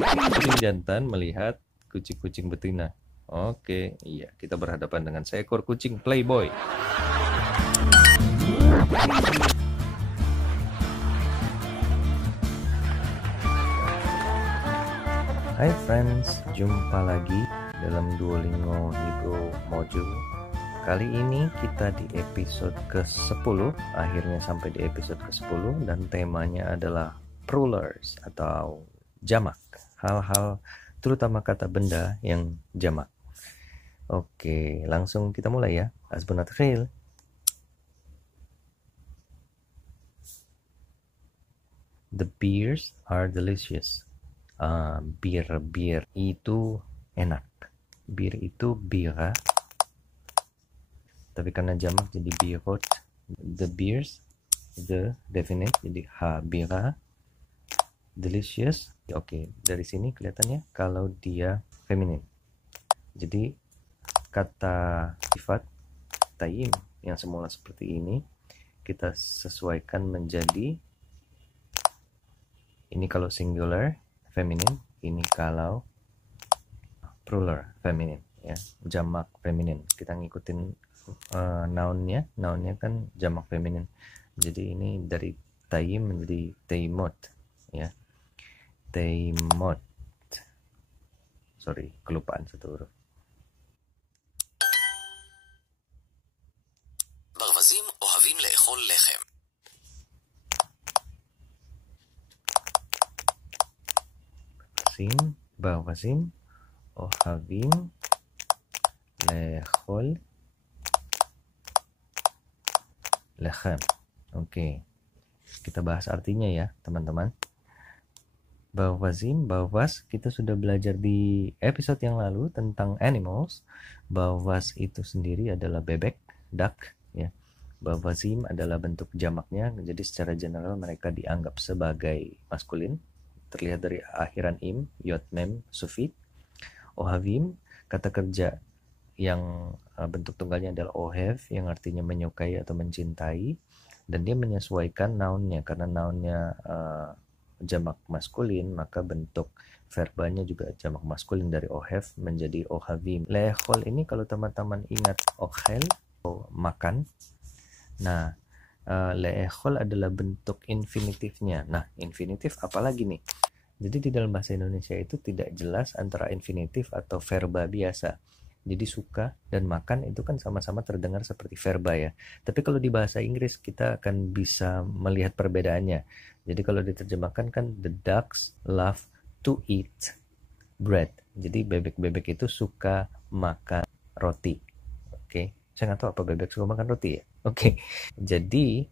Kucing jantan melihat kucing-kucing betina. Oke, iya, kita berhadapan dengan seekor kucing playboy. Hai friends, jumpa lagi dalam Duolingo Hebrew Module. Kali ini kita di episode ke-10, akhirnya sampai di episode ke-10, dan temanya adalah plurals atau jamak. Hal-hal terutama kata benda yang jamak. Oke, langsung kita mulai ya. Asbunat khil. The beers are delicious. Bir itu enak. Bir itu bira, tapi karena jamak jadi birot. The beers, the definite jadi ha bira. Delicious, oke, dari sini kelihatannya kalau dia feminin. Jadi kata sifat taim yang semula seperti ini kita sesuaikan menjadi ini kalau singular feminin, ini kalau plural feminin ya, jamak feminin. Kita ngikutin nounnya kan jamak feminin. Jadi ini dari taim menjadi taimot ya. Taimot. Sorry, kelupaan satu huruf. ברווזים אוהבים לאכול לחם. Bawazim ohavim lechol lechem. Oke, kita bahas artinya ya teman-teman. Bawazim, bawas kita sudah belajar di episode yang lalu tentang animals. Bawas itu sendiri adalah bebek, duck ya. Bawazim adalah bentuk jamaknya, jadi secara general mereka dianggap sebagai maskulin. Terlihat dari akhiran im, yod, mem, sufit. Ohavim, kata kerja yang bentuk tunggalnya adalah ohev, yang artinya menyukai atau mencintai, dan dia menyesuaikan nounnya, karena nounnya jamak maskulin, maka bentuk verbanya juga jamak maskulin dari ohev menjadi ohavim. Lechol ini kalau teman-teman ingat okhel, makan. Nah, leechol adalah bentuk infinitifnya. Nah, infinitif apalagi nih? Jadi di dalam bahasa Indonesia itu tidak jelas antara infinitif atau verba biasa. Jadi suka dan makan itu kan sama-sama terdengar seperti verba ya. Tapi kalau di bahasa Inggris kita akan bisa melihat perbedaannya. Jadi kalau diterjemahkan kan the ducks love to eat bread. Jadi bebek-bebek itu suka makan roti. Oke. Saya nggak tahu apa bebek suka makan roti ya. Oke. Jadi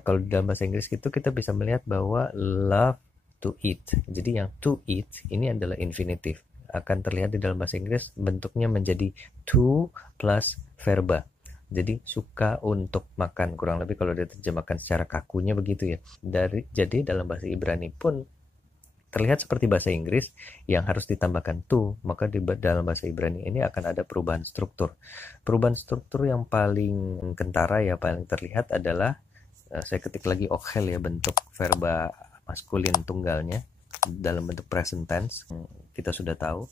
kalau dalam bahasa Inggris itu kita bisa melihat bahwa love to eat. Jadi yang to eat ini adalah infinitif. Akan terlihat di dalam bahasa Inggris bentuknya menjadi to plus verba. Jadi suka untuk makan, kurang lebih kalau diterjemahkan secara kakunya begitu ya. Jadi dalam bahasa Ibrani pun terlihat seperti bahasa Inggris yang harus ditambahkan to, maka di dalam bahasa Ibrani ini akan ada perubahan struktur. Perubahan struktur yang paling kentara ya, paling terlihat adalah saya ketik lagi okhel ya, bentuk verba maskulin tunggalnya dalam bentuk present tense, kita sudah tahu.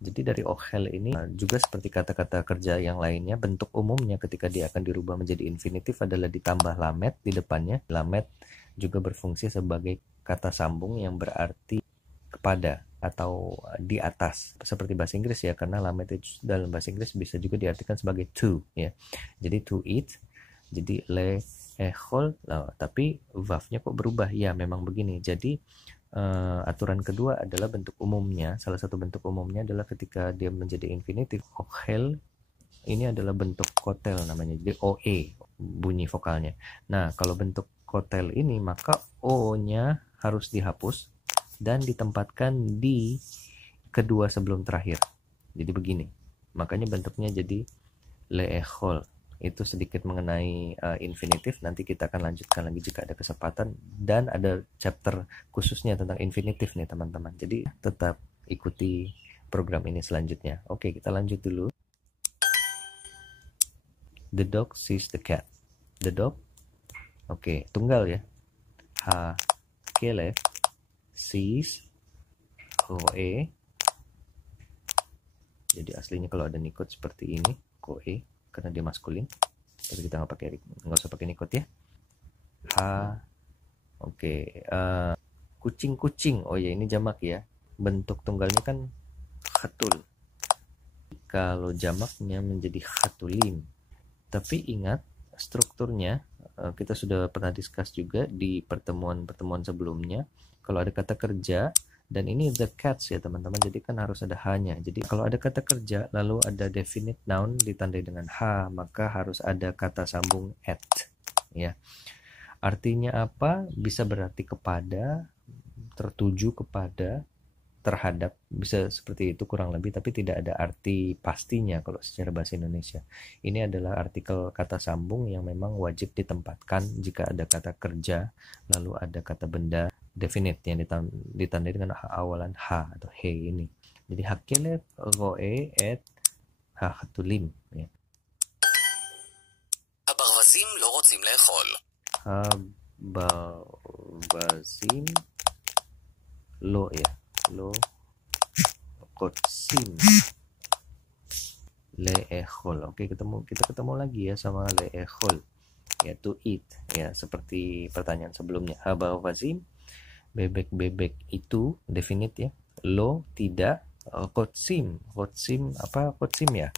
Jadi dari okhel ini juga seperti kata-kata kerja yang lainnya, bentuk umumnya ketika dia akan dirubah menjadi infinitif adalah ditambah lamet di depannya. Lamet juga berfungsi sebagai kata sambung yang berarti kepada atau di atas, seperti bahasa Inggris ya, karena lamet itu dalam bahasa Inggris bisa juga diartikan sebagai to ya. Jadi to eat, jadi le echol, tapi vavnya kok berubah? Ya memang begini. Jadi aturan kedua adalah bentuk umumnya. Salah satu bentuk umumnya adalah ketika dia menjadi infinitif, okhel ini adalah bentuk kotel namanya. Jadi oe bunyi vokalnya. Nah kalau bentuk kotel ini maka o-nya harus dihapus dan ditempatkan di kedua sebelum terakhir. Jadi begini. Makanya bentuknya jadi le echol. Itu sedikit mengenai infinitif. Nanti kita akan lanjutkan lagi jika ada kesempatan, dan ada chapter khususnya tentang infinitif nih teman-teman. Jadi tetap ikuti program ini selanjutnya. Oke, kita lanjut dulu. The dog sees the cat. The dog, oke, tunggal ya. Ha, kele, sees koe. Jadi aslinya kalau ada nikot seperti ini, koe, karena dia maskulin. Tapi kita nggak usah pakai nikot ya. Ha, oke. Kucing-kucing, oh ya ini jamak ya. Bentuk tunggalnya kan khatul. Kalau jamaknya menjadi khatulim. Tapi ingat strukturnya, kita sudah pernah discuss juga di pertemuan-pertemuan sebelumnya. Kalau ada kata kerja, dan ini the cats ya teman-teman, jadi kan harus ada hanya. Jadi kalau ada kata kerja lalu ada definite noun ditandai dengan ha, maka harus ada kata sambung at ya. Artinya apa? Bisa berarti kepada, tertuju kepada, terhadap, bisa seperti itu kurang lebih, tapi tidak ada arti pastinya kalau secara bahasa Indonesia. Ini adalah artikel kata sambung yang memang wajib ditempatkan jika ada kata kerja lalu ada kata benda definite yang ditandai dengan awalan ha atau he ini. Jadi hakelef roe et hatulim ya. הברווזים לא רוצים לאכול. הברווזים lo ya, lo kotsim le'echol. Oke, kita ketemu lagi ya sama le'echol, yaitu eat ya, seperti pertanyaan sebelumnya. Habawazim, bebek-bebek itu definite ya. Lo tidak. Kotsim apa kotsim ya?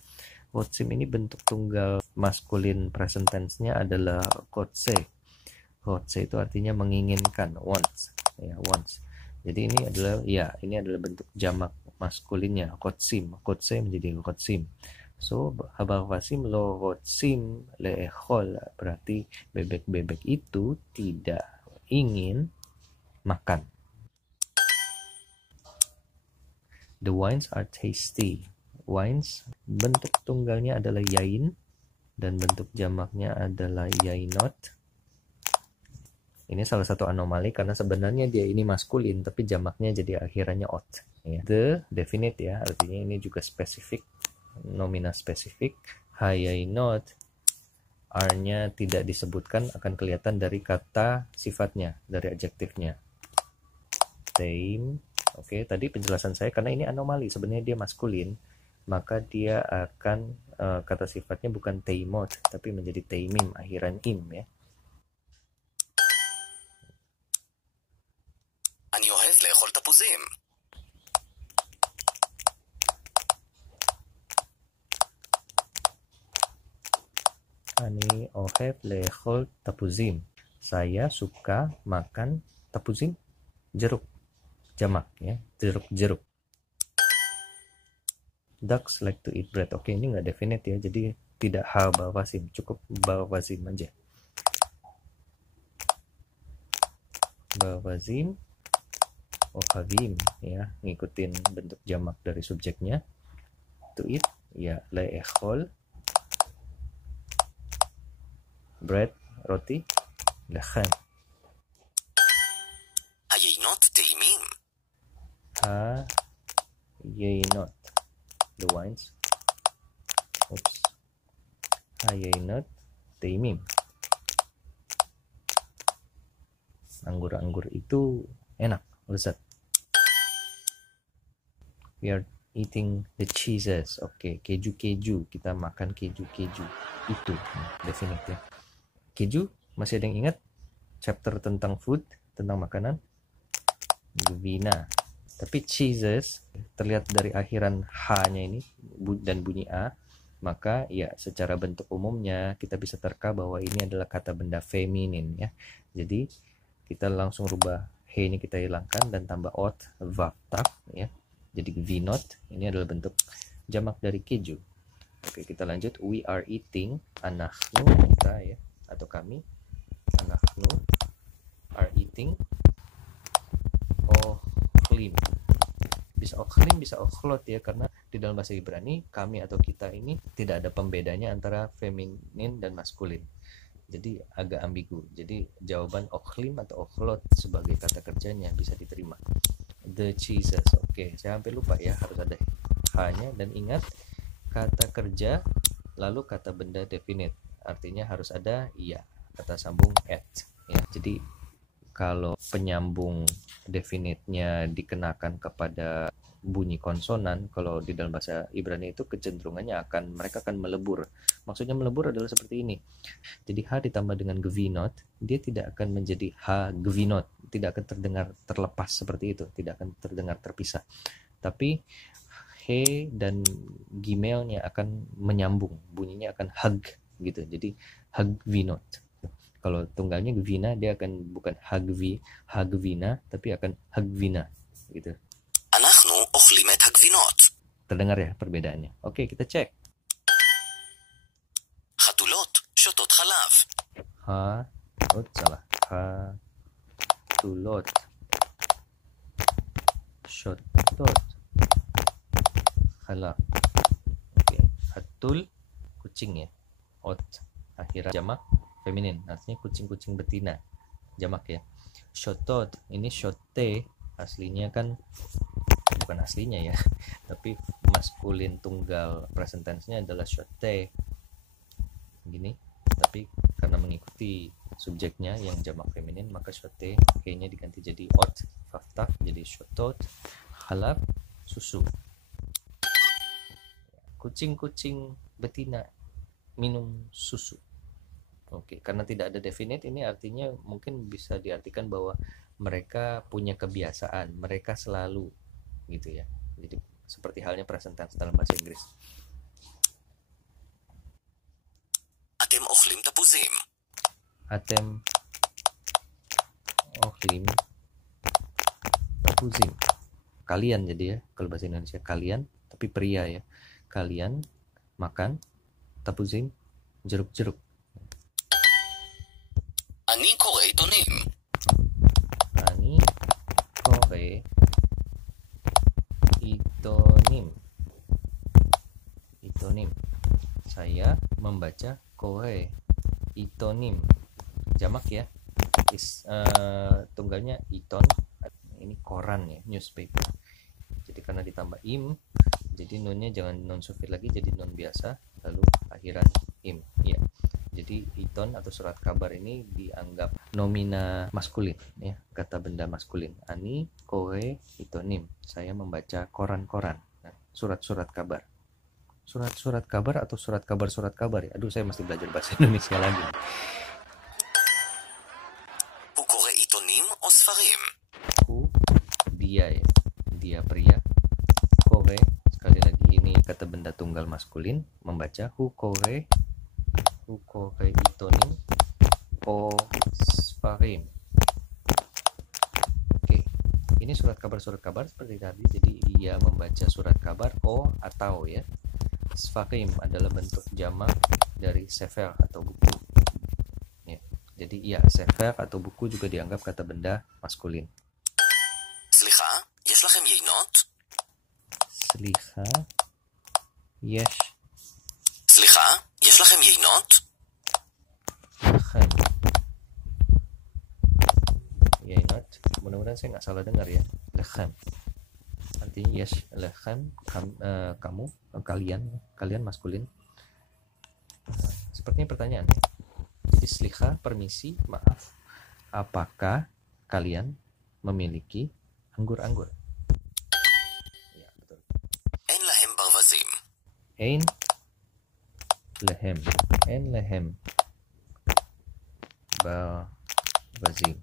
Kotsim ini bentuk tunggal maskulin present tense-nya adalah kotse. Kotse itu artinya menginginkan, wants ya, wants. Jadi ini adalah bentuk jamak maskulinnya, kotsim. Kotse menjadi kotsim. So habawazim lo kotsim le'echol, berarti bebek-bebek itu tidak ingin makan. The wines are tasty. Wines bentuk tunggalnya adalah yain dan bentuk jamaknya adalah yainot. Ini salah satu anomali karena sebenarnya dia ini maskulin tapi jamaknya jadi akhirannya ot ya. The definite ya, artinya ini juga spesifik, nomina spesifik. Hayainot, R-nya tidak disebutkan, akan kelihatan dari kata sifatnya, dari adjektifnya. Tame. Oke, tadi penjelasan saya karena ini anomali, sebenarnya dia maskulin, maka dia akan kata sifatnya bukan taimot tapi menjadi taimim, akhiran im ya. אני אוהב לאכול תפוזים. Ani oheb lekhol tapuzim. Saya suka makan tapuzim, jeruk, jamak ya, jeruk. Ducks like to eat bread. Oke, ini nggak definite ya, jadi tidak habawazim, cukup bawazim aja. Bawazim, ohavim ya, ngikutin bentuk jamak dari subjeknya. To eat ya, lekhol bread, roti, לחם. היינות טעימים. היינות, the wines. היינות טעימים. Anggur-anggur itu enak, lezat. We are eating the cheeses. Oke, keju-keju. Kita makan keju-keju. Itu definite ya. Keju, masih ada yang ingat? Chapter tentang food, tentang makanan? Gvina. Tapi cheeses, terlihat dari akhiran H-nya ini, dan bunyi A, maka ya secara bentuk umumnya kita bisa terka bahwa ini adalah kata benda feminin ya. Jadi kita langsung rubah he ini kita hilangkan dan tambah ot, vav, taf ya. Jadi vinot ini adalah bentuk jamak dari keju. Oke, kita lanjut. We are eating, anahnu kita ya, atau kami, anahnu are eating ochlim. Bisa ochlim, bisa ochlot ya, karena di dalam bahasa Ibrani kami atau kita ini tidak ada pembedanya antara feminin dan maskulin. Jadi agak ambigu. Jadi jawaban ochlim atau ochlot sebagai kata kerjanya bisa diterima. The cheeses. Oke, saya hampir lupa ya, harus ada hanya, dan ingat kata kerja lalu kata benda definite. Artinya harus ada iya, kata sambung at ya. Jadi kalau penyambung definite-nya dikenakan kepada bunyi konsonan, kalau di dalam bahasa Ibrani itu kecenderungannya mereka akan melebur. Maksudnya melebur adalah seperti ini. Jadi H ditambah dengan gvinot, dia tidak akan menjadi H gvinot, tidak akan terdengar terlepas seperti itu, tidak akan terdengar terpisah. Tapi he dan gimelnya akan menyambung, bunyinya akan hag gitu. Jadi hagvinot. Kalau tunggalnya gvina, dia akan bukan hagvina, tapi akan hagvina gitu. אנחנו אוכלים את הגבינות. Terdengar ya perbedaannya. Oke, kita cek. חתולות שותות חלב. Salah. Hatulot. Shotot. Khalaf. Oke, hatul kucing ya. Akhirnya jamak feminin, artinya kucing-kucing betina. Jamak ya. Shotot, ini shote aslinya kan bukan aslinya ya, tapi maskulin tunggal present tense-nya adalah shote gini, tapi karena mengikuti subjeknya yang jamak feminin maka shote kayaknya diganti jadi faftah, jadi shotot halab, susu. Kucing-kucing betina minum susu. Oke, karena tidak ada definite, ini artinya mungkin bisa diartikan bahwa mereka punya kebiasaan, mereka selalu gitu ya. Jadi seperti halnya present tense dalam bahasa Inggris. אתם אוכלים תפוזים. Atem ohlim tapuzim. Kalian jadi ya, kalau bahasa Indonesia kalian, tapi pria ya. Kalian makan tapuzim, jeruk-jeruk. אני קורא עיתונים. Ani kore itonim. Saya membaca kore itonim. Jamak ya. Tunggalnya iton. Ini koran ya, newspaper. Jadi karena ditambah im, jadi nunnya jangan nun sufit lagi, jadi nun biasa, lalu akhiran im ya. Jadi iton atau surat kabar ini dianggap nomina maskulin ya, kata benda maskulin. Ani koe itonim. Saya membaca koran-koran. Nah, surat-surat kabar. Surat-surat kabar atau surat kabar ya. Aduh, saya mesti belajar bahasa Indonesia lagi. הוא קורא עיתונים או ספרים? Dia ya. Dia pria. Koe, sekali lagi ini kata benda tunggal maskulin, membaca kore itonim o sfarim. Oke, ini surat kabar seperti tadi. Jadi ia membaca surat kabar o atau ya. Sfarim adalah bentuk jamak dari sefer atau buku ya. Jadi ya, sefer atau buku juga dianggap kata benda maskulin. סליחה, יש לכם יינות? Slicha yesh סליחה, יש לכם יינות? lechem. Yainot, mudah-mudahan saya nggak salah dengar ya. Lechem artinya yes, lechem kamu, kalian maskulin. Sepertinya pertanyaan. Jadi slicha, permisi, maaf, apakah kalian memiliki anggur-anggur? Ya, betul. אין להם ברווזים. Ein lehem bawazim,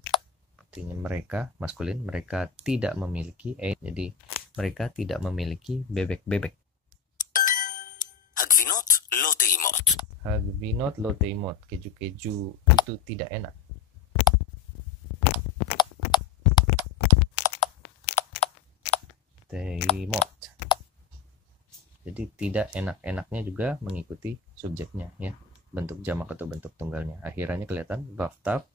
artinya mereka maskulin, mereka tidak memiliki jadi mereka tidak memiliki bebek-bebek. הגבינות לא טעימות. Hagvinot lo teimot, keju-keju itu tidak enak. Teimot, jadi tidak enak-enaknya juga mengikuti subjeknya ya, bentuk jamak atau bentuk tunggalnya. Akhirannya kelihatan vaftaf.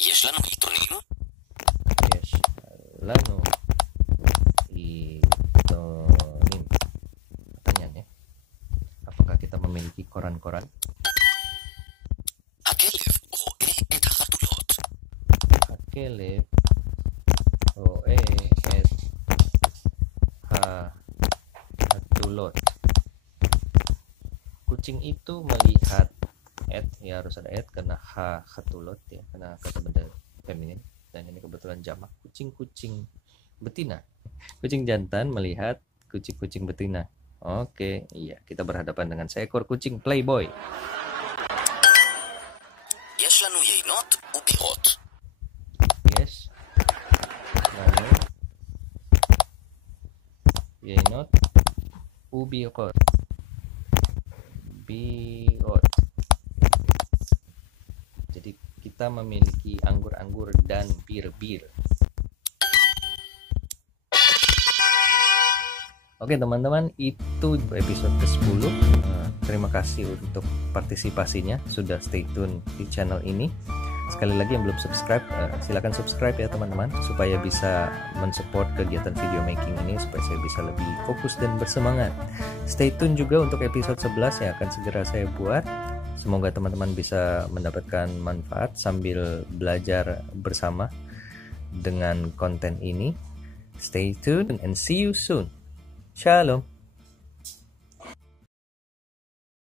יש לנו עיתונים? Yes, lanu itonim. Pertanyaannya, apakah kita memiliki koran-koran? הכלב רואה את החתולות. Hakele roe et hatulot. Kucing itu melihat ya harus ada karena hatulot ya, karena kata benda feminin, dan ini kebetulan jamak kucing-kucing betina. Kucing jantan melihat kucing-kucing betina. Oke, iya, kita berhadapan dengan seekor kucing playboy. יש לנו יינות ובירות. Yes. Lalu Yenot Ubirot. Birot. Jadi kita memiliki anggur-anggur dan bir-bir. Oke teman-teman, itu episode ke-10. Terima kasih untuk partisipasinya, sudah stay tune di channel ini. Sekali lagi yang belum subscribe, silakan subscribe ya teman-teman, supaya bisa mensupport kegiatan video making ini, supaya saya bisa lebih fokus dan bersemangat. Stay tune juga untuk episode 11 yang akan segera saya buat. Semoga teman-teman bisa mendapatkan manfaat sambil belajar bersama dengan konten ini. Stay tuned and see you soon. Shalom.